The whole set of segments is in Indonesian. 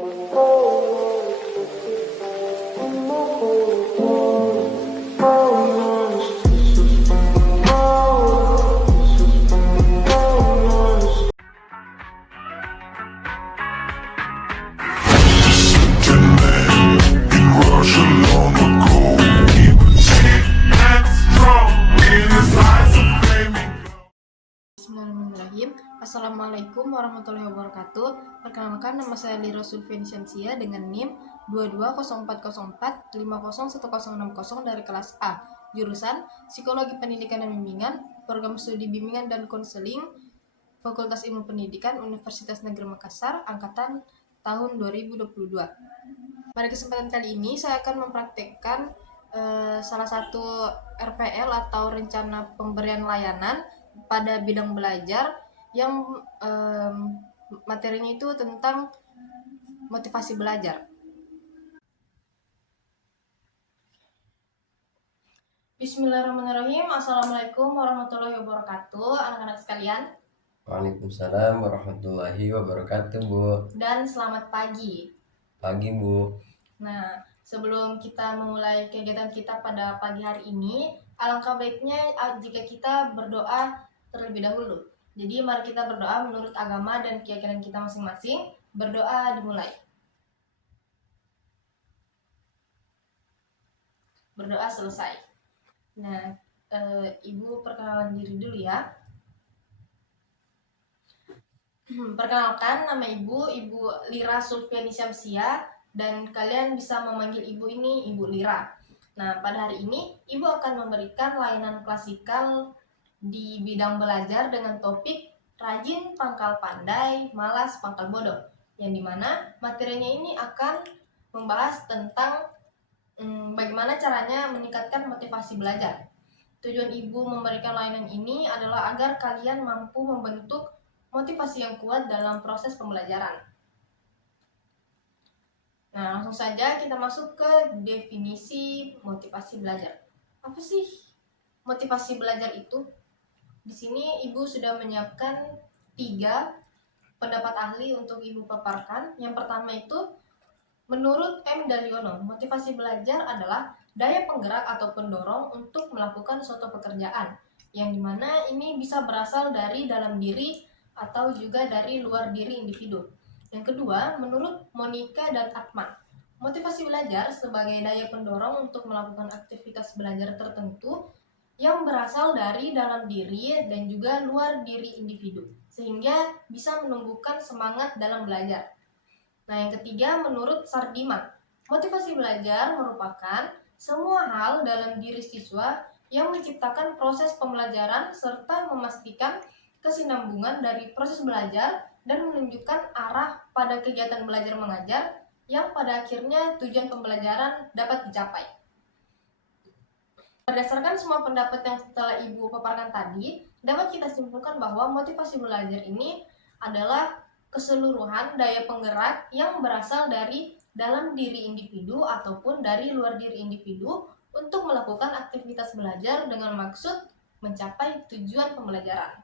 Bismillahirrahmanirrahim. Assalamualaikum warahmatullahi wabarakatuh. Perkenalkan, nama saya Lira Sulfiani Syamsia dengan NIM 220404501060 dari kelas A, jurusan Psikologi Pendidikan dan Bimbingan, Program Studi Bimbingan dan Konseling, Fakultas Ilmu Pendidikan Universitas Negeri Makassar, angkatan tahun 2022. Pada kesempatan kali ini saya akan mempraktekkan salah satu RPL atau rencana pemberian layanan pada bidang belajar yang materinya itu tentang motivasi belajar. Bismillahirrahmanirrahim. Assalamualaikum warahmatullahi wabarakatuh, anak-anak sekalian. Waalaikumsalam warahmatullahi wabarakatuh, Bu. Dan selamat pagi. Pagi, Bu. Nah, sebelum kita memulai kegiatan kita pada pagi hari ini, alangkah baiknya jika kita berdoa terlebih dahulu. Jadi mari kita berdoa menurut agama dan keyakinan kita masing-masing. Berdoa dimulai. Berdoa selesai. Nah, Ibu perkenalan diri dulu ya. Perkenalkan, nama Ibu Lira Sulfiani Syamsia, dan kalian bisa memanggil Ibu ini Ibu Lira. Nah, pada hari ini Ibu akan memberikan layanan klasikal di bidang belajar dengan topik rajin pangkal pandai, malas pangkal bodoh, yang dimana materinya ini akan membahas tentang bagaimana caranya meningkatkan motivasi belajar. Tujuan Ibu memberikan layanan ini adalah agar kalian mampu membentuk motivasi yang kuat dalam proses pembelajaran. Nah, langsung saja kita masuk ke definisi motivasi belajar. Apa sih motivasi belajar itu? Di sini Ibu sudah menyiapkan 3 pendapat ahli untuk Ibu paparkan. Yang pertama itu, menurut M. Daliono, motivasi belajar adalah daya penggerak atau pendorong untuk melakukan suatu pekerjaan, yang dimana ini bisa berasal dari dalam diri atau juga dari luar diri individu. Yang kedua, menurut Monica dan Atman, motivasi belajar sebagai daya pendorong untuk melakukan aktivitas belajar tertentu yang berasal dari dalam diri dan juga luar diri individu, sehingga bisa menumbuhkan semangat dalam belajar. Nah, yang ketiga, menurut Sardiman, motivasi belajar merupakan semua hal dalam diri siswa yang menciptakan proses pembelajaran serta memastikan kesinambungan dari proses belajar dan menunjukkan arah pada kegiatan belajar mengajar yang pada akhirnya tujuan pembelajaran dapat dicapai. Berdasarkan semua pendapat yang telah Ibu paparkan tadi, dapat kita simpulkan bahwa motivasi belajar ini adalah keseluruhan daya penggerak yang berasal dari dalam diri individu ataupun dari luar diri individu untuk melakukan aktivitas belajar dengan maksud mencapai tujuan pembelajaran.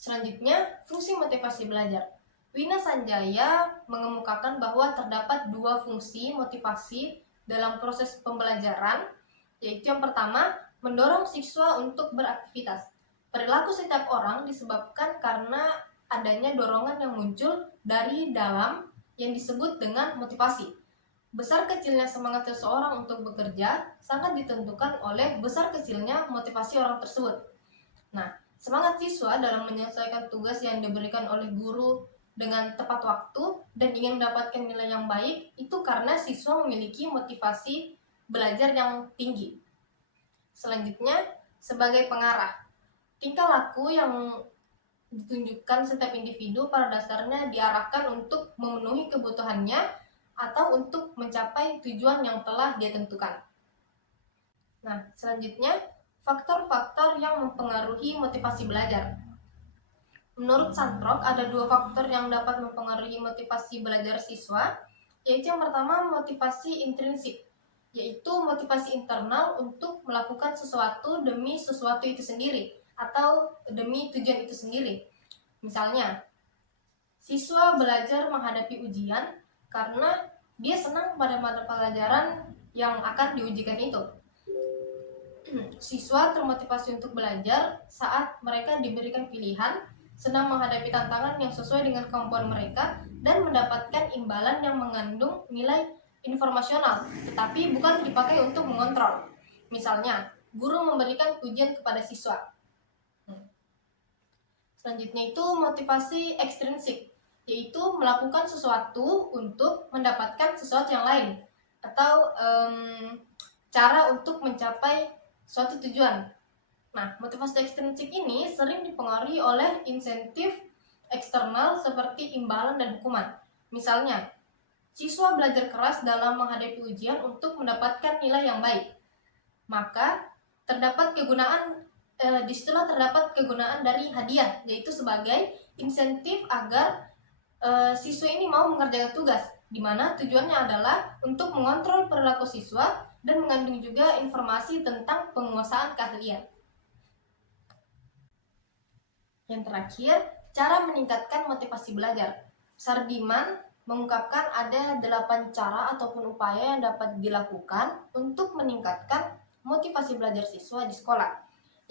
Selanjutnya, fungsi motivasi belajar. Wina Sanjaya mengemukakan bahwa terdapat 2 fungsi motivasi dalam proses pembelajaran, yaitu yang pertama, mendorong siswa untuk beraktivitas. Perilaku setiap orang disebabkan karena adanya dorongan yang muncul dari dalam yang disebut dengan motivasi. Besar kecilnya semangat seseorang untuk bekerja sangat ditentukan oleh besar kecilnya motivasi orang tersebut. Nah, semangat siswa dalam menyelesaikan tugas yang diberikan oleh guru dengan tepat waktu dan ingin mendapatkan nilai yang baik itu karena siswa memiliki motivasi belajar yang tinggi. Selanjutnya, sebagai pengarah, tingkah laku yang ditunjukkan setiap individu pada dasarnya diarahkan untuk memenuhi kebutuhannya atau untuk mencapai tujuan yang telah dia tentukan. Nah, selanjutnya, faktor-faktor yang mempengaruhi motivasi belajar. Menurut Santrok, ada 2 faktor yang dapat mempengaruhi motivasi belajar siswa, yaitu yang pertama, motivasi intrinsik, yaitu motivasi internal untuk melakukan sesuatu demi sesuatu itu sendiri, atau demi tujuan itu sendiri. Misalnya, Siswa belajar menghadapi ujian karena dia senang pada mata pelajaran yang akan diujikan itu. Siswa termotivasi untuk belajar saat mereka diberikan pilihan, senang menghadapi tantangan yang sesuai dengan kemampuan mereka, dan mendapatkan imbalan yang mengandung nilai informasional, tetapi bukan dipakai untuk mengontrol. Misalnya, guru memberikan pujian kepada siswa. Selanjutnya itu motivasi ekstrinsik, yaitu melakukan sesuatu untuk mendapatkan sesuatu yang lain, atau cara untuk mencapai suatu tujuan. Nah, motivasi ekstrinsik ini sering dipengaruhi oleh insentif eksternal seperti imbalan dan hukuman. Misalnya, siswa belajar keras dalam menghadapi ujian untuk mendapatkan nilai yang baik. Maka terdapat disitulah terdapat kegunaan dari hadiah, yaitu sebagai insentif agar siswa ini mau mengerjakan tugas, di mana tujuannya adalah untuk mengontrol perilaku siswa dan mengandung juga informasi tentang penguasaan keahlian. Yang terakhir, cara meningkatkan motivasi belajar. Sardiman mengungkapkan ada 8 cara ataupun upaya yang dapat dilakukan untuk meningkatkan motivasi belajar siswa di sekolah.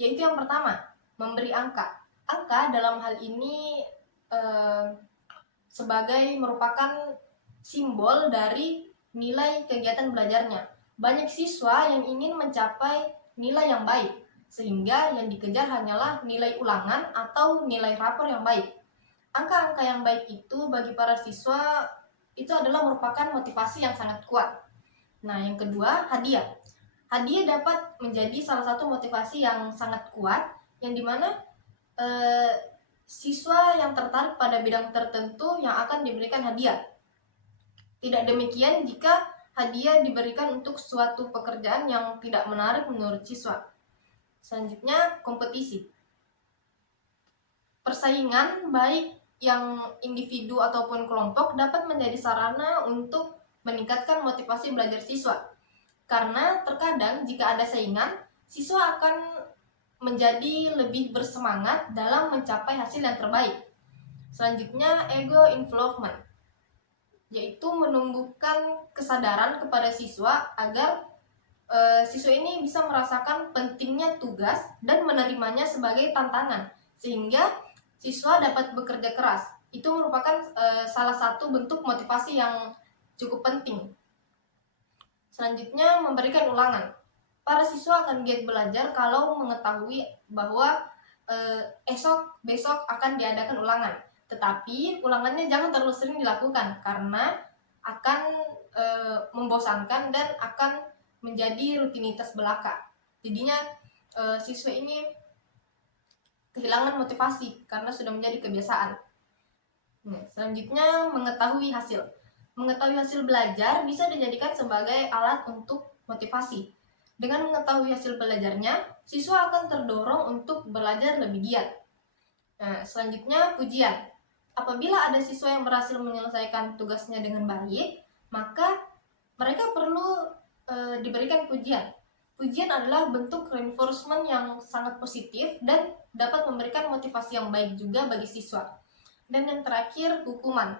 Yaitu yang pertama, memberi angka. Angka dalam hal ini sebagai merupakan simbol dari nilai kegiatan belajarnya. Banyak siswa yang ingin mencapai nilai yang baik, sehingga yang dikejar hanyalah nilai ulangan atau nilai rapor yang baik. Angka-angka yang baik itu bagi para siswa itu adalah merupakan motivasi yang sangat kuat. Nah, yang kedua, hadiah. Hadiah dapat menjadi salah satu motivasi yang sangat kuat, yang dimana siswa yang tertarik pada bidang tertentu yang akan diberikan hadiah. Tidak demikian jika hadiah diberikan untuk suatu pekerjaan yang tidak menarik menurut siswa. Selanjutnya, kompetisi. Persaingan baik yang individu ataupun kelompok dapat menjadi sarana untuk meningkatkan motivasi belajar siswa. Karena terkadang jika ada saingan, siswa akan menjadi lebih bersemangat dalam mencapai hasil yang terbaik. Selanjutnya, ego involvement, yaitu menumbuhkan kesadaran kepada siswa agar siswa ini bisa merasakan pentingnya tugas dan menerimanya sebagai tantangan, sehingga siswa dapat bekerja keras. Itu merupakan salah satu bentuk motivasi yang cukup penting. Selanjutnya, memberikan ulangan. Para siswa akan giat belajar kalau mengetahui bahwa besok akan diadakan ulangan. Tetapi ulangannya jangan terlalu sering dilakukan karena akan membosankan dan akan menjadi rutinitas belaka. Jadinya siswa ini kehilangan motivasi karena sudah menjadi kebiasaan. Nah, selanjutnya, mengetahui hasil. Mengetahui hasil belajar bisa dijadikan sebagai alat untuk motivasi. Dengan mengetahui hasil belajarnya, siswa akan terdorong untuk belajar lebih giat. Nah, selanjutnya, pujian. Apabila ada siswa yang berhasil menyelesaikan tugasnya dengan baik, maka mereka perlu diberikan pujian. Pujian adalah bentuk reinforcement yang sangat positif dan dapat memberikan motivasi yang baik juga bagi siswa. Dan yang terakhir, hukuman.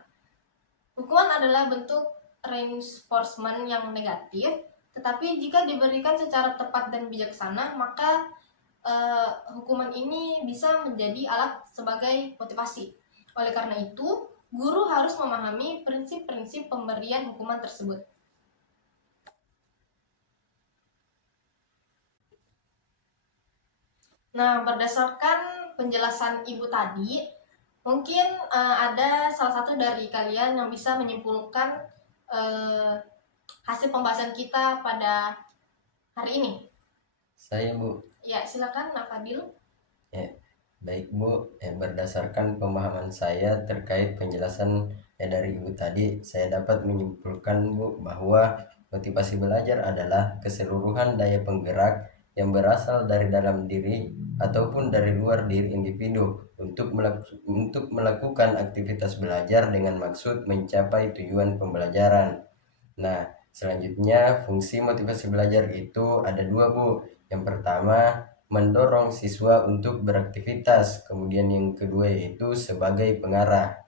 Hukuman adalah bentuk reinforcement yang negatif, tetapi jika diberikan secara tepat dan bijaksana, maka hukuman ini bisa menjadi alat sebagai motivasi. Oleh karena itu, guru harus memahami prinsip-prinsip pemberian hukuman tersebut. Nah, berdasarkan penjelasan Ibu tadi, mungkin ada salah satu dari kalian yang bisa menyimpulkan hasil pembahasan kita pada hari ini. Saya, Bu. Ya, silakan Nak Fadil. Baik, Bu. Berdasarkan pemahaman saya terkait penjelasan dari Ibu tadi, saya dapat menyimpulkan, Bu, bahwa motivasi belajar adalah keseluruhan daya penggerak yang berasal dari dalam diri ataupun dari luar diri individu untuk melakukan aktivitas belajar dengan maksud mencapai tujuan pembelajaran. Nah, selanjutnya fungsi motivasi belajar itu ada dua, Bu. Yang pertama, mendorong siswa untuk beraktivitas. Kemudian yang kedua yaitu sebagai pengarah.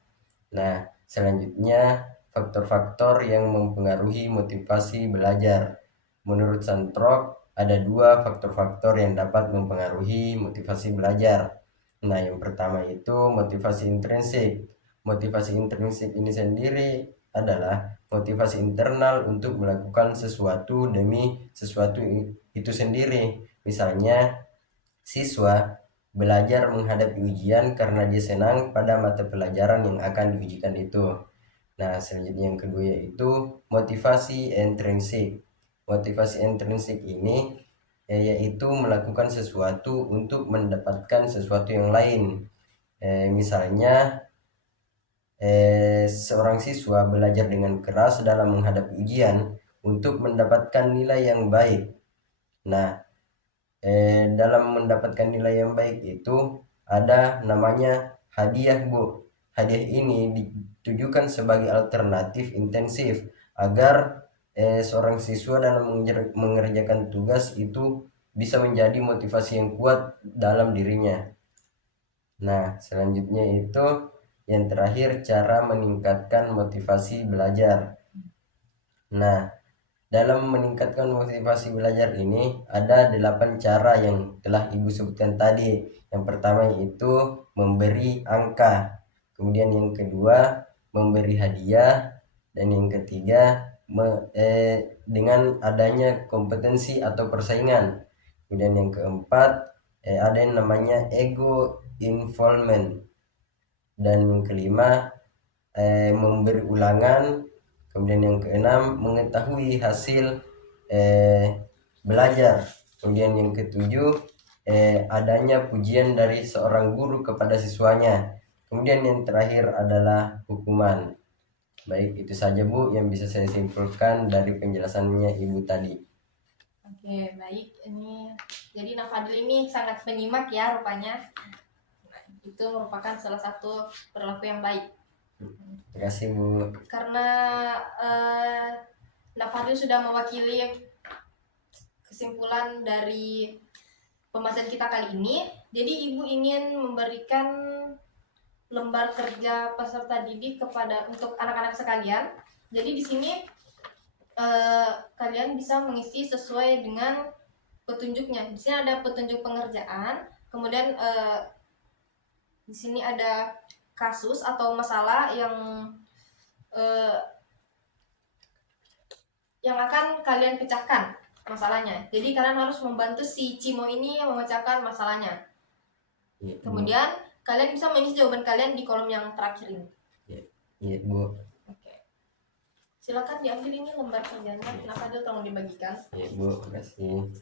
Nah, selanjutnya faktor-faktor yang mempengaruhi motivasi belajar. Menurut Santrok, ada dua faktor-faktor yang dapat mempengaruhi motivasi belajar. Nah, yang pertama itu motivasi intrinsik. Motivasi intrinsik ini sendiri adalah motivasi internal untuk melakukan sesuatu demi sesuatu itu sendiri. Misalnya, siswa belajar menghadapi ujian karena dia senang pada mata pelajaran yang akan diujikan itu. Nah, selanjutnya yang kedua yaitu motivasi intrinsik. Motivasi intrinsik ini yaitu melakukan sesuatu untuk mendapatkan sesuatu yang lain. Misalnya seorang siswa belajar dengan keras dalam menghadapi ujian untuk mendapatkan nilai yang baik. Nah, dalam mendapatkan nilai yang baik itu ada namanya hadiah, Bu. Hadiah ini ditujukan sebagai alternatif intensif agar seorang siswa dalam mengerjakan tugas itu bisa menjadi motivasi yang kuat dalam dirinya. Nah, selanjutnya itu yang terakhir, cara meningkatkan motivasi belajar. Nah, dalam meningkatkan motivasi belajar ini ada 8 cara yang telah Ibu sebutkan tadi. Yang pertama yaitu memberi angka, kemudian yang kedua memberi hadiah, dan yang ketiga dengan adanya kompetensi atau persaingan. Kemudian yang keempat ada yang namanya ego involvement, dan yang kelima memberi ulangan. Kemudian yang keenam mengetahui hasil belajar. Kemudian yang ketujuh adanya pujian dari seorang guru kepada siswanya. Kemudian yang terakhir adalah hukuman. Baik, itu saja Bu yang bisa saya simpulkan dari penjelasannya Ibu tadi. Oke, baik. Ini jadi Nafadil ini sangat penyimak ya rupanya. Nah, itu merupakan salah satu perilaku yang baik. Terima kasih Bu. Karena Nafadil sudah mewakili kesimpulan dari pembahasan kita kali ini. Jadi Ibu ingin memberikan lembar kerja peserta didik untuk anak-anak sekalian. Jadi di sini kalian bisa mengisi sesuai dengan petunjuknya. Di sini ada petunjuk pengerjaan, kemudian di sini ada kasus atau masalah yang akan kalian pecahkan masalahnya. Jadi kalian harus membantu si Cimo ini memecahkan masalahnya. Ya, Kemudian kalian bisa mengisi jawaban kalian di kolom yang terakhir ini. Iya Bu. Oke. Silakan diambil ini lembar kerjanya. Kenapa dia tolong dibagikan? Iya Bu, terima kasih.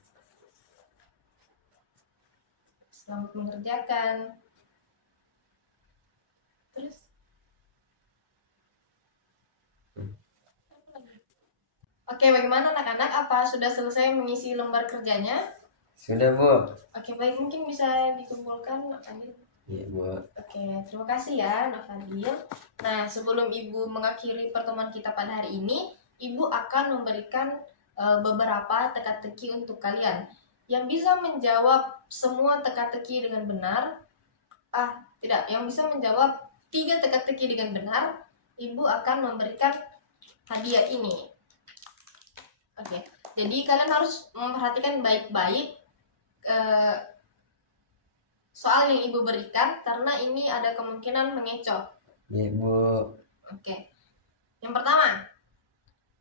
Selamat mengerjakan. Terus. Oke, bagaimana anak-anak? Apa sudah selesai mengisi lembar kerjanya? Sudah Bu. Oke, baik. Mungkin bisa dikumpulkan, Nafadil. Iya Bu. Oke, terima kasih ya, Nafadil. Nah, sebelum Ibu mengakhiri pertemuan kita pada hari ini, Ibu akan memberikan beberapa teka-teki untuk kalian. Yang bisa menjawab semua teka-teki dengan benar, tidak, yang bisa menjawab 3 teka-teki dengan benar, Ibu akan memberikan hadiah ini. Oke, jadi kalian harus memperhatikan baik-baik soal yang Ibu berikan karena ini ada kemungkinan mengecoh. Iya Bu. Oke. Yang pertama,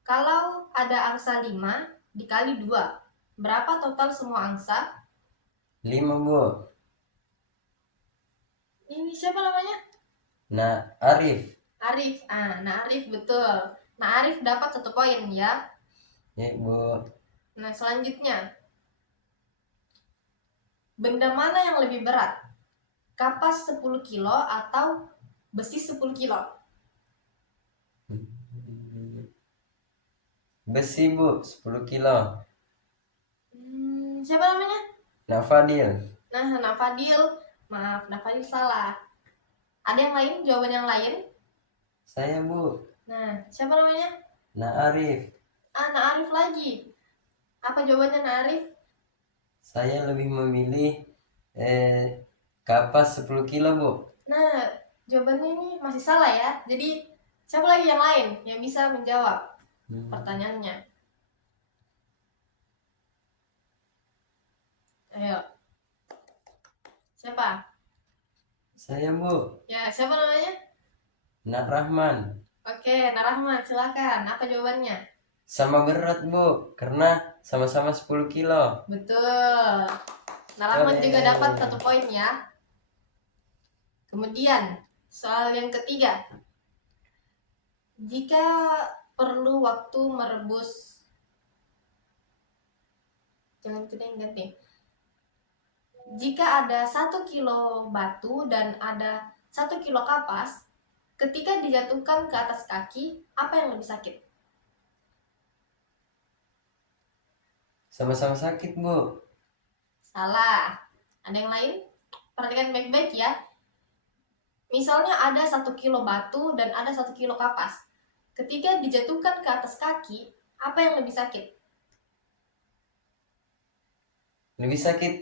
kalau ada angsa 5 dikali 2, berapa total semua angsa? 5 Bu. Ini siapa namanya? Nah, Arif. Arif. Nah Arif betul. Nah Arif dapat 1 poin ya. Ya Bu. Nah selanjutnya, benda mana yang lebih berat? Kapas 10 kilo atau besi 10 kilo? Besi Bu, 10 kilo. Siapa namanya? Nafadil. Nah Nafadil. Maaf, Nafadil salah. Ada yang lain? Jawaban yang lain? Saya Bu. Nah, siapa namanya? Nah Arif. Nah Arif lagi. Apa jawabannya Nah Arif? Saya lebih memilih kapas 10 kilo Bu. Nah, Jawabannya ini masih salah ya. Jadi siapa lagi yang lain yang bisa menjawab pertanyaannya? Ayo. Siapa? Saya Bu, Ya, siapa namanya? Nak Rahman. Oke, Narahmat, silakan. Apa jawabannya? Sama berat Bu, karena sama-sama 10 kilo. Betul. Narahmat juga Oleh. dapat 1 poin ya. Kemudian, soal yang ketiga. Jika perlu waktu merebus, jangan ganti. Jika ada 1 kilo batu dan ada 1 kilo kapas, ketika dijatuhkan ke atas kaki, apa yang lebih sakit? Sama-sama sakit Bu. Salah. Ada yang lain? Perhatikan baik-baik ya. Misalnya ada 1 kilo batu dan ada 1 kilo kapas. Ketika dijatuhkan ke atas kaki, apa yang lebih sakit? Lebih sakit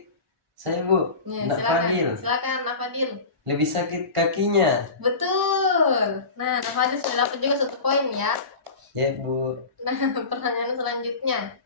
saya Bu, Ya, Nak Fadil. silakan Nafadil. Lebih sakit kakinya. Betul. Nah, Nafadil sudah dapat juga 1 poin ya. Ya Bu. Nah, pertanyaan selanjutnya.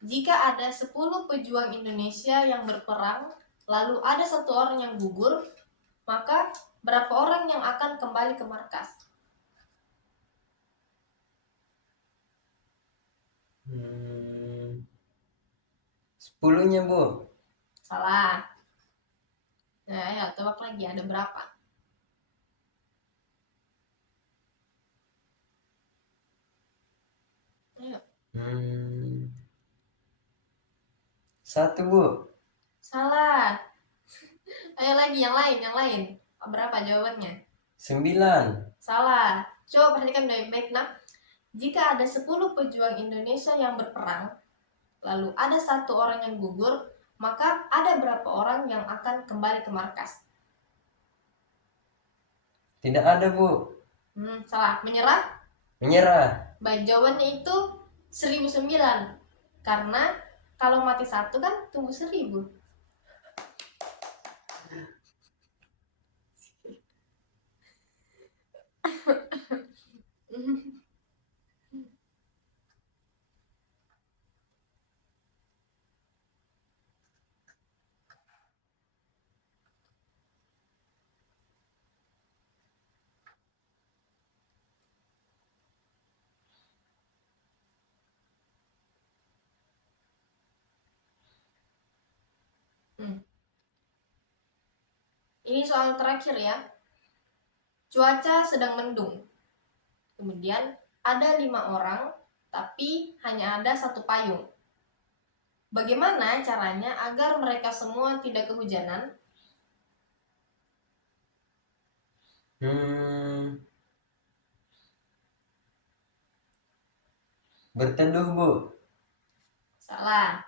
Jika ada 10 pejuang Indonesia yang berperang, lalu ada 1 orang yang gugur, maka berapa orang yang akan kembali ke markas? 10-nya Bu. Salah. Nah, ya, tebak lagi ada berapa? Ayo. 1 Bu. Salah. Ayo lagi, yang lain. Berapa jawabannya? 9. Salah. Coba perhatikan baik-baik, nah. Jika ada 10 pejuang Indonesia yang berperang, lalu ada 1 orang yang gugur, maka ada berapa orang yang akan kembali ke markas? Tidak ada Bu. Salah. Menyerah? Menyerah. Baik, jawabannya itu 1009. Karena kalau mati 1 kan tumbuh 1000. Ini soal terakhir ya. Cuaca sedang mendung. Kemudian ada 5 orang, tapi hanya ada 1 payung. Bagaimana caranya agar mereka semua tidak kehujanan? Berteduh Bu. Salah.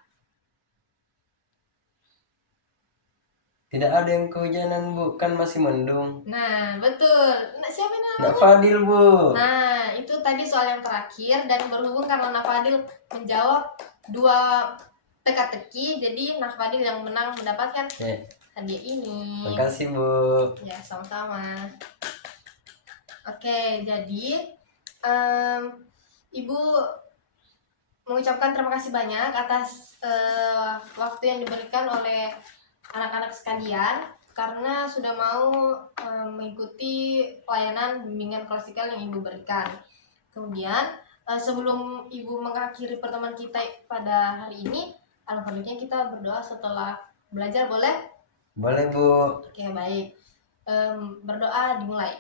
Tidak ada yang kehujanan Bu, kan masih mendung. Nah, betul. Nah, siapa Nak namanya? Fadil Bu. Nah, itu tadi soal yang terakhir, dan berhubung karena Nafadil menjawab 2 teka-teki, jadi Nafadil yang menang mendapatkan hadiah ini. Makasih Bu. Ya, sama-sama. Oke, jadi Ibu mengucapkan terima kasih banyak atas waktu yang diberikan oleh anak-anak sekalian, karena sudah mau mengikuti pelayanan bimbingan klasikal yang Ibu berikan. Kemudian sebelum Ibu mengakhiri pertemuan kita pada hari ini, alangkah baiknya kita berdoa setelah belajar, boleh? Boleh Bu. Oke, baik. Berdoa dimulai.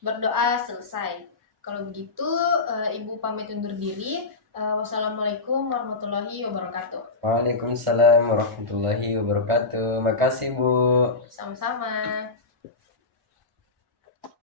Berdoa selesai. Kalau begitu Ibu pamit undur diri. Wassalamualaikum warahmatullahi wabarakatuh. Waalaikumsalam warahmatullahi wabarakatuh. Makasih Bu. Sama-sama.